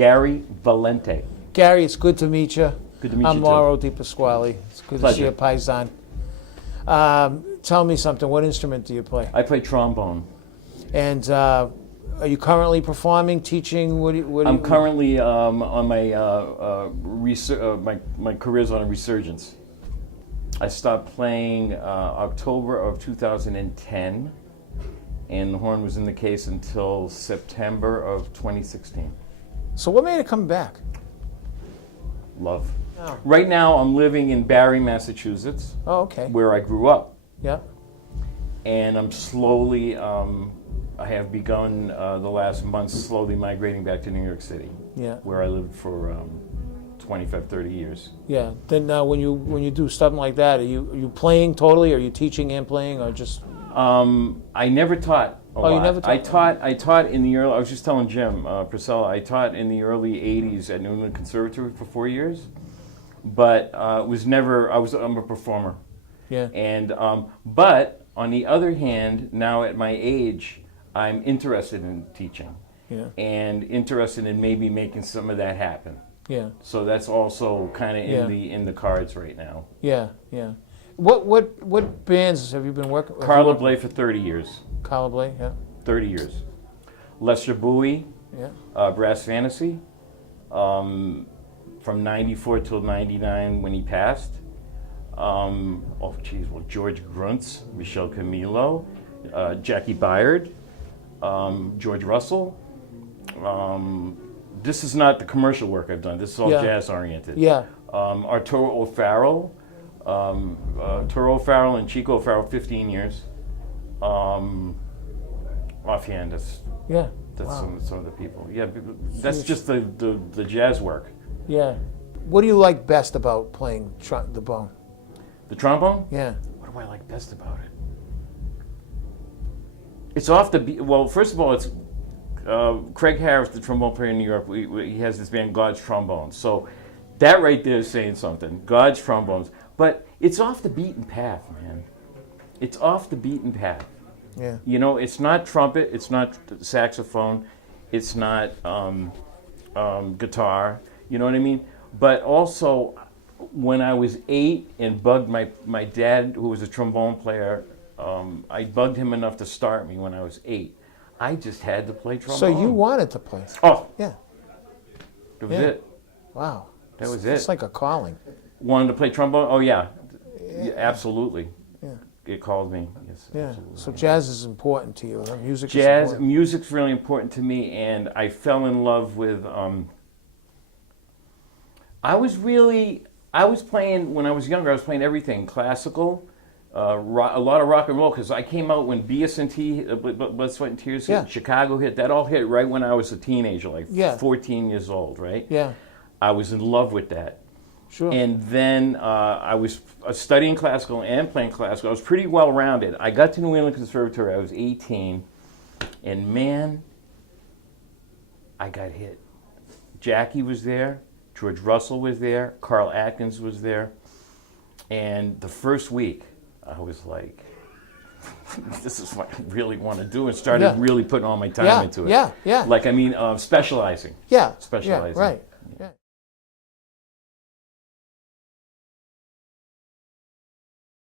Gary Valente. Gary, it's good to meet you. Good to meet you, I'm too. Mauro Di Pasquale. It's good to see you, Paisan. Tell me something. What instrument do you play? I play trombone. And are you currently performing, teaching? I'm currently on my career's on a resurgence. I stopped playing October of 2010, and the horn was in the case until September of 2016. So what made it come back? Love. Oh. Right now, I'm living in Barre, Massachusetts. Oh, okay. Where I grew up. Yeah. And I'm slowly, I have begun the last month slowly migrating back to New York City. Yeah. Where I lived for 25, 30 years. Yeah. Then when you do something like that, are you playing totally? Are you teaching and playing, or just? I never taught. You never taught? I taught in the early. I was just telling Jim Priscilla. I taught in the early '80s at New England Conservatory for 4 years, but was never. I'm a performer. Yeah. And but on the other hand, now at my age, I'm interested in teaching. Yeah. And interested in maybe making some of that happen. Yeah. So that's also kind of in the cards right now. Yeah. Yeah. What bands have you been working with? Carla Bley for 30 years. Carla Bley, yeah. 30 years. Lester Bowie, yeah. Brass Fantasy, from 94 till 99 when he passed. George Gruntz, Michelle Camilo, Jackie Byard, George Russell. This is not the commercial work I've done. This is all jazz oriented. Yeah. Arturo O'Farrell, and Chico O'Farrell, 15 years. Offhand, that's wow. some of the people. Yeah, that's just the jazz work. Yeah. What do you like best about playing the bone? The trombone? Yeah. What do I like best about it? It's off the beat. Well, first of all, it's Craig Harris, the trombone player in New York. He has this band, God's Trombones. So that right there is saying something. God's Trombones. But it's off the beaten path, man. It's off the beaten path. Yeah. You know, it's not trumpet, it's not saxophone, it's not guitar. You know what I mean? But also, when I was 8 and bugged my dad, who was a trombone player, I bugged him enough to start me when I was 8. I just had to play trombone. So you wanted to play? Oh. Yeah. That was it. Wow. That was it. It's like a calling. Wanted to play trombone? Oh, yeah. Absolutely. Yeah. It called me. Yes. Yeah. Absolutely. So jazz is important to you. Music's really important to me, and I fell in love with. I was playing when I was younger. I was playing everything classical, a lot of rock and roll, because I came out when BS&T, Blood, Sweat and Tears hit, Chicago hit. That all hit right when I was a teenager, like 14 years old, right? Yeah. I was in love with that. Sure. And then I was studying classical and playing classical. I was pretty well rounded. I got to New England Conservatory. I was 18, and man, I got hit. Jackie was there. George Russell was there. Carl Atkins was there. And the first week, I was like, this is what I really want to do, and started really putting all my time into it. Yeah, yeah. Like, specializing. Yeah. Specializing. Yeah, right. Yeah.